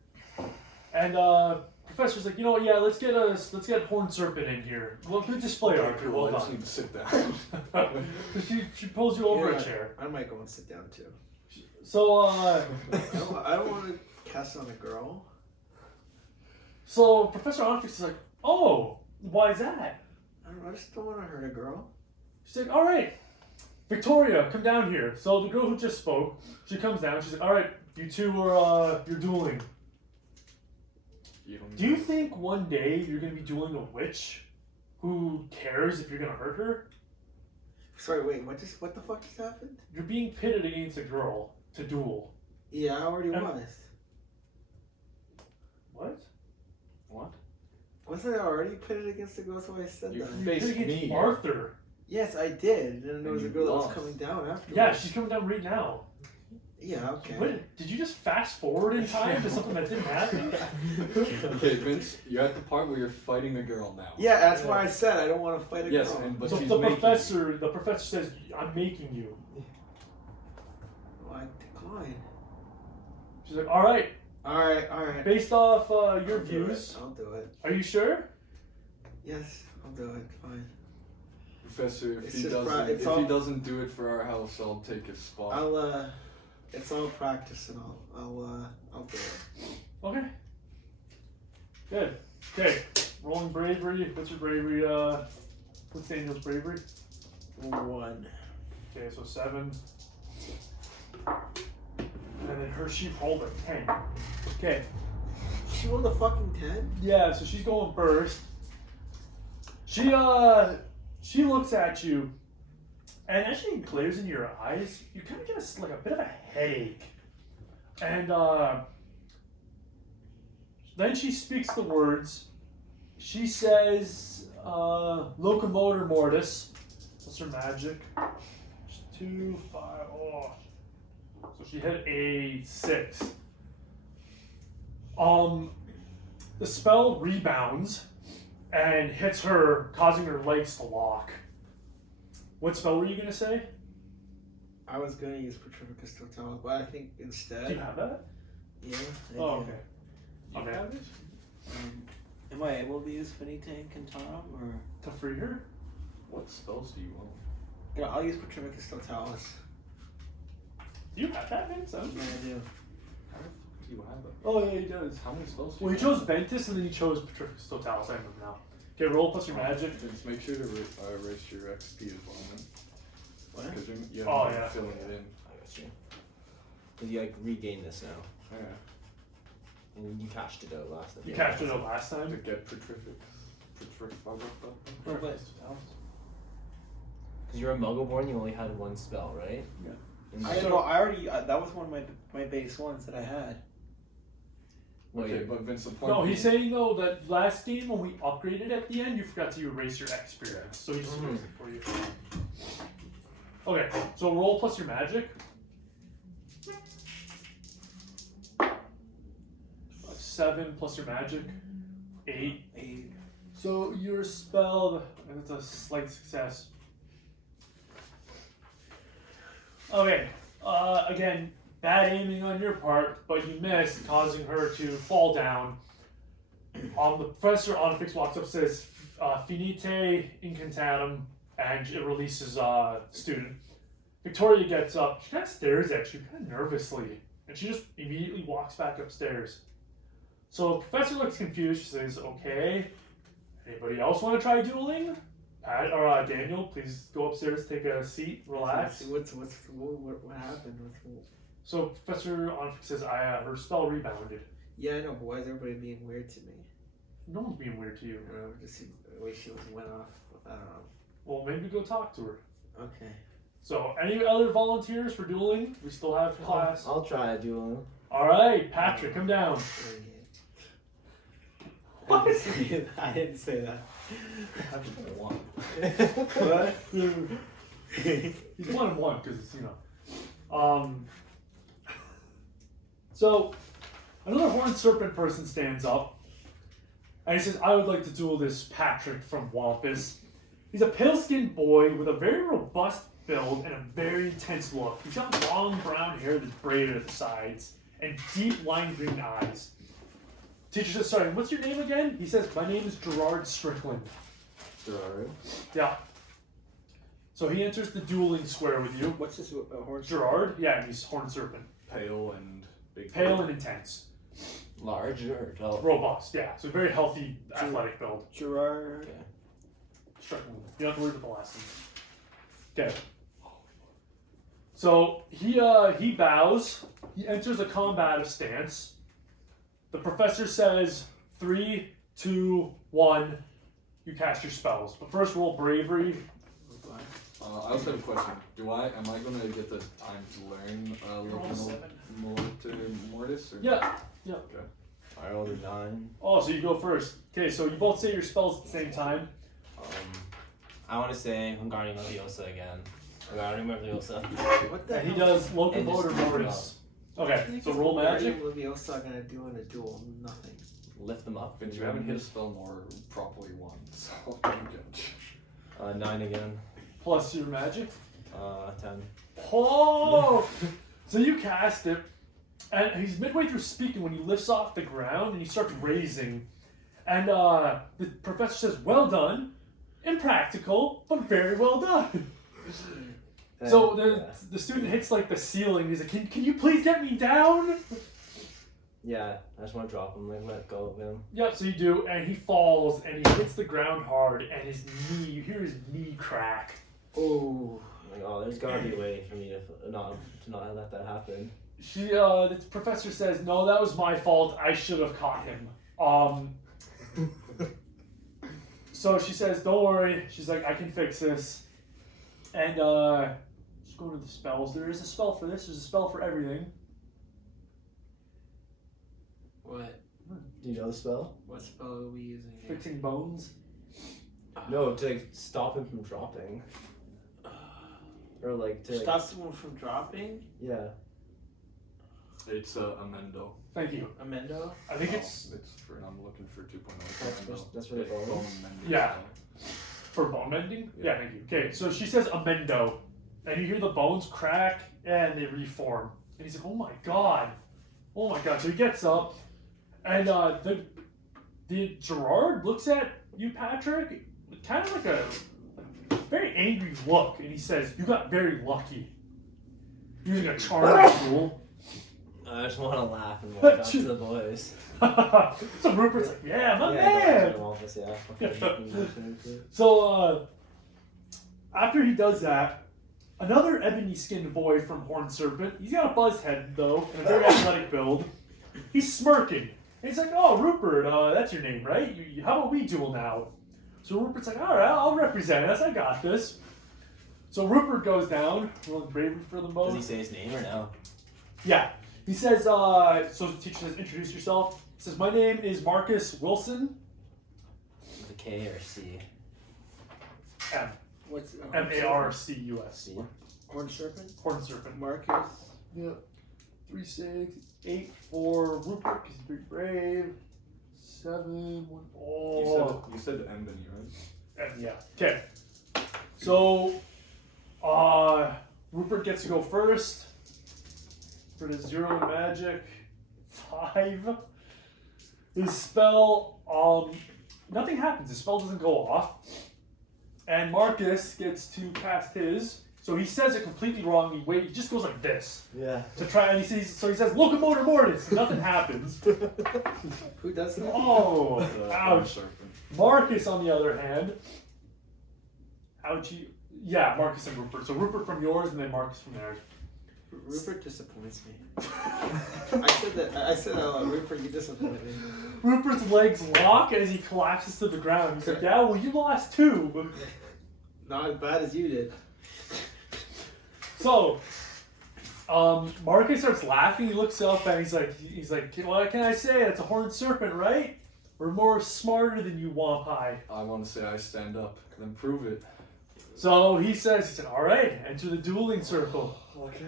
And Professor's like, "Yeah, let's get Horned Serpent in here. Well, good display, Arthur. Well I just done." need to sit down. she pulls you over Yeah, a chair. I might go and sit down too. So I don't want to cast on a girl. so Professor Onfix is like, "Oh, why is that?" I don't know. I just don't want to hurt a girl. She's like, "All right, Victoria, come down here." So the girl who just spoke, she comes down. She's like, "All right, you two are you're dueling. Do you think one day you're gonna be dueling a witch who cares if you're gonna hurt her? Sorry, wait. What the fuck just happened? You're being pitted against a girl to duel." Yeah, I already was. What? What? Wasn't I already pitted against the girl? So I said You that. You Face pitted against me. Arthur. Yes, I did. And there was a you girl that was lost. coming down after. Yeah, she's coming down right now. Yeah. Okay. What? Did you just fast forward in time to something that didn't happen? Okay, Vince, you're at the part where you're fighting a girl now. Yeah, that's why I said I don't want to fight a Yes, girl. but So she's the making professor says, "I'm making you." Well, I decline. She's like, "All right, All right. based off your I'll do views, it. I'll do it. are you sure?" Yes, I'll do it. Fine. Professor, It's if just he it's all- doesn't do it for our house, I'll take his spot. It's all practice, and I'll do it. Okay. Good. Okay. Rolling bravery. What's your bravery? What's Daniel's bravery? 1. Okay, so 7. And then Hershey rolled a 10. Okay. She rolled a fucking 10. Yeah, so she's going first. She looks at you, and as she glares into your eyes, you kind of get a bit of a headache. And then she speaks the words. She says, "Locomotor mortis." What's her magic? 2, 5. Oh, so she hit a 6. The spell rebounds and hits her, causing her legs to lock. What spell were you gonna say? I was gonna use Petrificus Totalis, but I think instead. Do you have that? Yeah. I Oh, do. okay. You Okay. have it? Am I able to use Finite Cantarum or? To free her? What spells do you own? Yeah, I'll use Petrificus Totalis. Do you have that, Vince? Yeah, I do. How the fuck do you have it? Oh, yeah, he does. How many spells do Well, you he chose Ventus and then he chose Petrificus Totalis. I remember now. Okay, roll plus your magic. Just make sure to erase your XP as well, man. What? Because you're Oh, yeah. filling it in. I got you. Because you regain this now. Yeah. And you cashed it out last time. You cashed it out last To time. get Petrific. Or what? Because you're a Muggle-born, you only had one spell, right? Yeah. And I already. That was one of my base ones that I had. Okay, Wait, but Vince, the point No, he's being- saying though that last game when we upgraded at the end, you forgot to erase your experience, so he just erased it for you. Okay, so roll plus your magic. 7 plus your magic, 8. 8. So your spell, it's a slight success. Okay, again, bad aiming on your part, but you missed, causing her to fall down. The professor Onfix walks up, says, "Finite incantatum," and it releases student. Victoria gets up, she kind of stares at you, kind of nervously, and she just immediately walks back upstairs. So the professor looks confused, she says, "Okay, anybody else want to try dueling? Pat or Daniel, please go upstairs, take a seat, relax." What happened? So Professor Onfik says, her spell rebounded. Yeah, I know, but why is everybody being weird to me? No one's being weird to you. I don't know, just the way she went off. I don't know. Well, maybe go talk to her. Okay. So, any other volunteers for dueling? We still have class. I'll try a duel. All right, Patrick, come down. I didn't say that. I just want. What? He's 1-1 because it's, So, another horned serpent person stands up, and he says, I would like to duel this Patrick from Wampus. He's a pale-skinned boy with a very robust build and a very intense look. He's got long brown hair that's braided at the sides, and deep lime green eyes. Teacher says, sorry, what's your name again? He says, my name is Gerard Strickland. Gerard. Yeah. So he enters the dueling square with you. What's this horn? Gerard? Yeah, he's horned serpent. Pale and big. Pale and intense. Large or tall? Robust, yeah. So very healthy, athletic build. Gerard. Okay. Strickland. You don't have to worry about the last name. Okay. So he bows. He enters a combative stance. The professor says 3, 2, 1. You cast your spells. But first roll bravery. I also have a question. Am I going to get the time to learn Mortis? Or? Yeah. Okay. I rolled a 9. Oh, so you go first. Okay, so you both say your spells at the same time. I want to say Wingardium Leviosa again. Wingardium Leviosa. What the And he hell? does Locomotor And just Mortis. Okay, so roll magic. What are Leviosa gonna do in a duel? Nothing. Lift them up. Vince, you haven't hit a spell more properly once, so don't judge. 9 again. Plus your magic. 10. Oh! So you cast it, and he's midway through speaking when he lifts off the ground and he starts raising. And the professor says, well done. Impractical, but very well done. So the student hits like the ceiling. He's like, can you please get me down? Yeah, I just want to drop him, like let go of him. Yep, so you do, and he falls and he hits the ground hard, and his knee, you hear his knee crack. Oh. Like, oh, there's gotta be a way for me to not let that happen. The professor says, no, that was my fault. I should have caught him. So she says, don't worry. She's like, I can fix this. And just go to the spells. There is a spell for this. There's a spell for everything. What? Do you know the spell? What spell are we using here? Fixing bones. No, to like, stop him from dropping. Or like to Stop someone from dropping? Yeah. It's Amendo. Thank you. Amendo? I think it's I'm looking for 2.0. That's for the bone? mending Yeah. spell. for bone mending. Yeah. Yeah, thank you. Okay, so she says amendo, and you hear the bones crack and they reform. And he's like, oh my god. So he gets up, and the Gerard looks at you, Patrick, with kind of like a very angry look, and he says, you got very lucky. Using a charming tool. I just want to laugh and walk up to the boys. So Rupert's like, yeah, my Go man! back to the office, yeah. So, after he does that, another ebony-skinned boy from Horned Serpent, he's got a buzz head, though, and a very athletic build. He's smirking. And he's like, oh, Rupert, that's your name, right? How about we duel now? So Rupert's like, all right, I'll represent us. I got this. So Rupert goes down, rolling bravery for them both. Does he say his name or no? Yeah. He says, so the teacher says, introduce yourself. He says, my name is Marcus Wilson. With a K or C? M. What's M-A-R-C-U-S. C. Horned Serpent? Horned Serpent. Marcus? Yep. 3, 6, 8 for Rupert, because he's very brave. 7, 1, oh. You said Ebony, right? And yeah. Okay. So, Rupert gets to go first. For the 0 in magic. 5. His spell, nothing happens. His spell doesn't go off. And Marcus gets to cast his. So he says it completely wrong. He just goes like this. Yeah. To try, and he says, Locomotor Mortis. Nothing happens. Who does that? Oh, Horned ouch. Serpent. Marcus, on the other hand, ouchie. Yeah, Marcus and Rupert. So Rupert from yours, and then Marcus from theirs. Rupert disappoints me. I said, Rupert, you disappoint me. Rupert's legs lock as he collapses to the ground. He's like, yeah, well, you lost 2. Not as bad as you did. So, Marcus starts laughing. He looks up and he's like, what can I say? It's a horned serpent, right? We're more smarter than you, Wampai. I want to say I stand up, then prove it. So he said, all right, enter the dueling circle. Okay.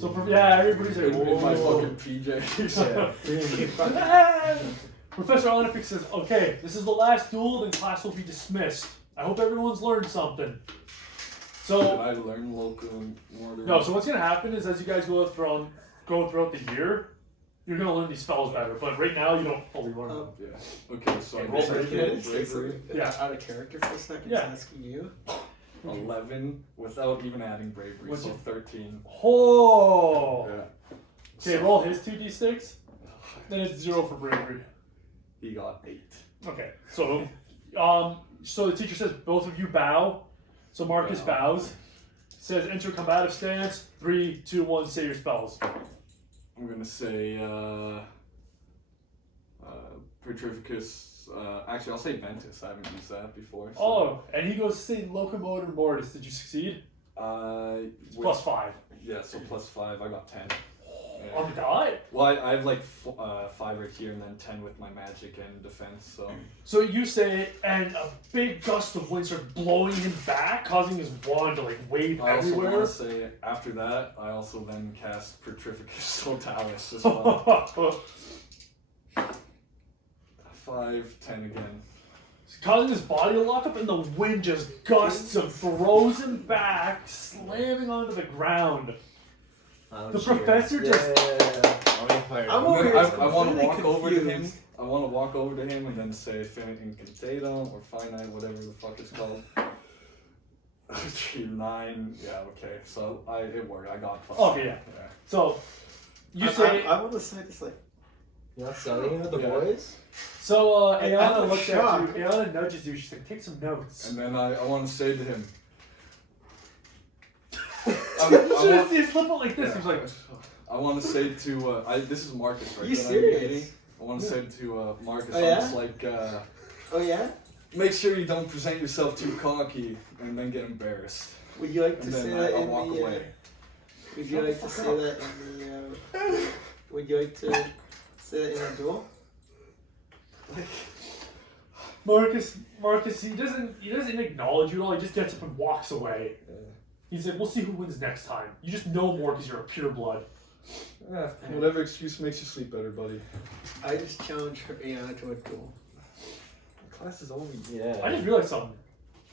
So yeah, everybody's like, In my whoa. fucking PJs. Professor Onifix says, okay, this is the last duel, then class will be dismissed. I hope everyone's learned something. Did So I learn local mortar? no, so what's gonna happen is as you guys go throughout the year, you're gonna learn these spells better. But right now you don't fully learn them. Yeah. Okay, so I roll guess I bravery. can roll bravery. Yeah. Out of character for a second, Yeah. asking you. 11 without even adding bravery, What's so your- 13. Oh. Yeah. Okay, roll his 2d6. Then it's 0 for bravery. He got 8. Okay, so so the teacher says both of you bow. So Marcus Wow. bows. Says enter combative stance. 3, 2, 1. Say your spells. I'm gonna say Petrificus. Actually, I'll say Ventus. I haven't used that before. So. Oh, and he goes to say locomotor mortis. Did you succeed? It's With- plus 5. Yeah, so plus 5. I got 10. Yeah. On the die? Well, I have like 5 right here, and then 10 with my magic and defense. So So you say it, and a big gust of wind starts blowing him back, causing his wand to like wave I also everywhere. want to say after that, I also then cast Petrificus Totalis as well. 5, 10 again. Causing his body to lock up, and the wind just gusts and throws him back, slamming onto the ground. The professor just- I'm over here I want to completely walk over to him. confused. I want to walk over to him and then say Finite Incantatum or Finite, whatever the fuck it's called. 9. Yeah, okay. So it worked. I got plus. Okay, yeah. So you say. I want to say this like. You're not studying with the Yeah. boys? So I'm Ayana looks shocked. at you. Ayana nudges you. She's like, take some notes. And then I want to say to him. You should see his flip it like this. He's like, I want to say to this is Marcus, right? You that I'm serious? meeting. I want to say to Marcus, Oh, I'm yeah? just like, Oh yeah. make sure you don't present yourself too cocky and then get embarrassed. Would you like to And say then that I'll in walk the? away. Would you Shut like the to fuck say up. that in the? Would you like to say that in a duel? Marcus, he doesn't acknowledge you at all. He just gets up and walks away. Yeah. He's like, we'll see who wins next time. You just know more because you're a pure blood. Yeah, whatever excuse makes you sleep better, buddy. I just challenge Ayana to a duel. Class is over. Yeah. I just realized something.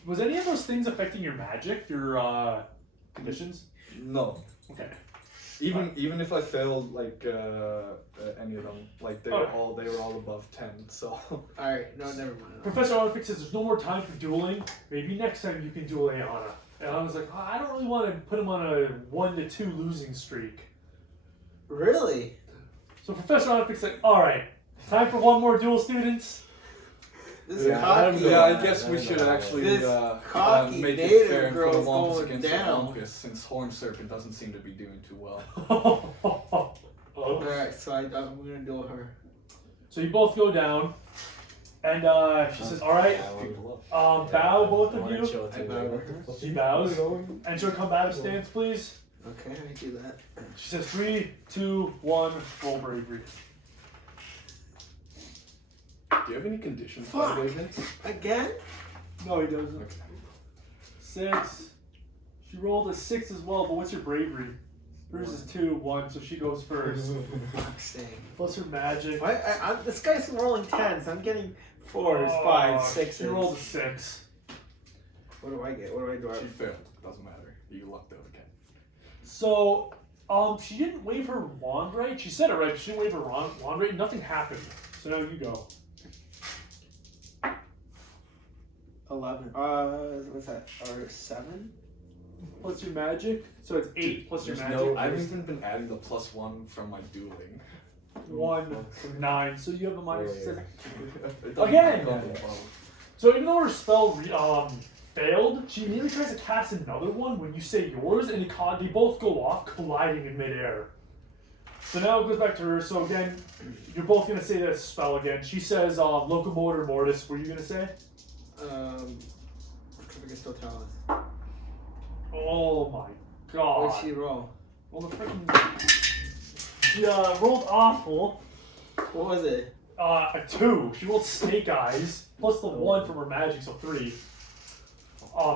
Was any of those things affecting your magic, your conditions? No. Okay. Even if I failed like any of them, like they were Okay. all above 10. So All right, no, never mind. Professor Onifix says there's no more time for dueling. Maybe next time you can duel Ayana. And I was like, I don't really want to put him on a 1 to 2 losing streak. Really? So Professor Onifix like, all right, time for one more duel, students. This yeah, cocky. yeah, I guess we should actually This cocky make it native fair and put girl's a Wampus going against down. the Wampus, since Horn Serpent doesn't seem to be doing too well. All right, so I'm gonna duel her. So you both go down, and she says, all right, bow both of you. I bow with her. She bows. Enter a combative stance, please. Okay, I do that. She says 3, 2, 1, roll bravery. Do you have any conditions, Fuck. by the way, Vince? Again? No, he doesn't. Okay. 6. She rolled a 6 as well, but what's your bravery? Hers is 2, 1, so she goes first. Fuck's sake. Plus her magic. This guy's rolling 10s. I'm getting 4s, 5s, 6s. She rolled a 6. What do I get? What do I do? She failed. Doesn't matter. You lucked out again. So, she didn't wave her wand right. She said it right, but she didn't wave her wand right. Nothing happened. So now you go. 11. What's that? Or 7? Plus your magic. So it's 8 plus your There's magic. I haven't even been adding the +1 from my dueling. 1, 9. So you have a minus Yeah. 6. It doesn't Again! cause a problem. So even though her spell failed. She immediately tries to cast another one when you say yours, and they both go off, colliding in midair. So now it goes back to her. So again, you're both gonna say that spell again. She says, "Locomotor Mortis." What are you gonna say? Petrificus Totalis. Oh my god! What'd she roll? Well, the freaking she rolled awful. What was it? A 2. She rolled snake eyes plus the 1 from her magic, so 3.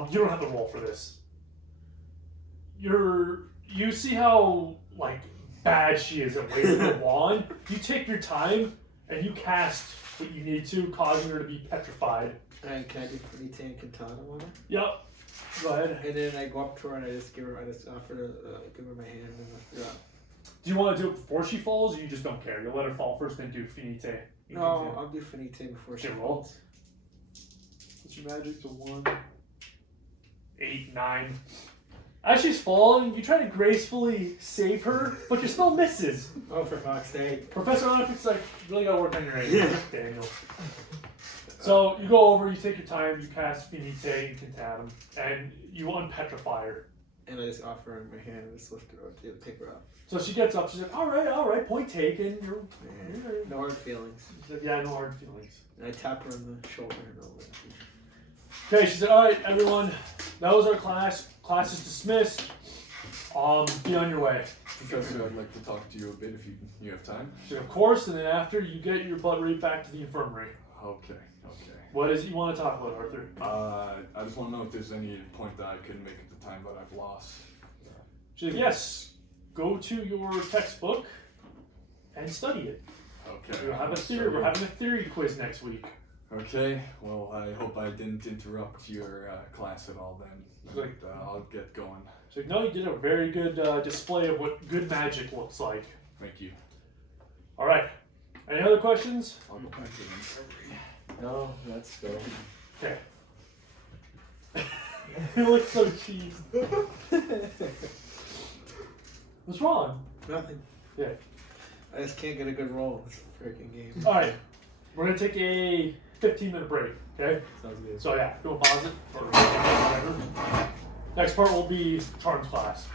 You don't have to roll for this. You see how like bad she is at waving the wand. You take your time and you cast what you need to, causing her to be petrified. And can I do Finite and Cantata on her? Yep. Go ahead. And then I go up to her and I just offer to give her my hand and lift her up. Do you want to do it before she falls, or you just don't care? You'll let her fall first, then do Finite. No, I'll do Finite before she Okay, roll. falls. What's your magic to 1? 8, 9. As she's falling, you try to gracefully save her, but you still misses. Oh, for fuck's sake. Professor Olympics like, you really gotta work on your aim, Daniel. So you go over, you take your time, you cast Finite and Cantatum, and you unpetrify her. And I just offer her my hand and just lift her up, pick her up. So she gets up, she's like, all right, point taken. You're No hard feelings. She's like, yeah, no hard feelings. And I tap her on the shoulder and over. Okay, she said, all right, everyone, that was our class. Class is dismissed. Be on your way. Professor, I'd like to talk to you a bit if you have time. She said, of course, and then after, you get your butt right back to the infirmary. Okay. What is it you want to talk about, Arthur? I just want to know if there's any point that I couldn't make at the time, but I've lost. She said, yes, go to your textbook and study it. Okay. We're having a theory quiz next week. Okay, well, I hope I didn't interrupt your class at all then. Like- But, I'll get going. She's like, no, you did a very good display of what good magic looks like. Thank you. All right. Any other questions? I'll go back to the infirmary. No, let's go. Okay. You look so cheesed. What's wrong? Nothing. Yeah. I just can't get a good roll in this freaking game. All right. We're going to take a 15-minute break, okay? Sounds good. So, yeah, go pause it. Or whatever. Next part will be Charms class.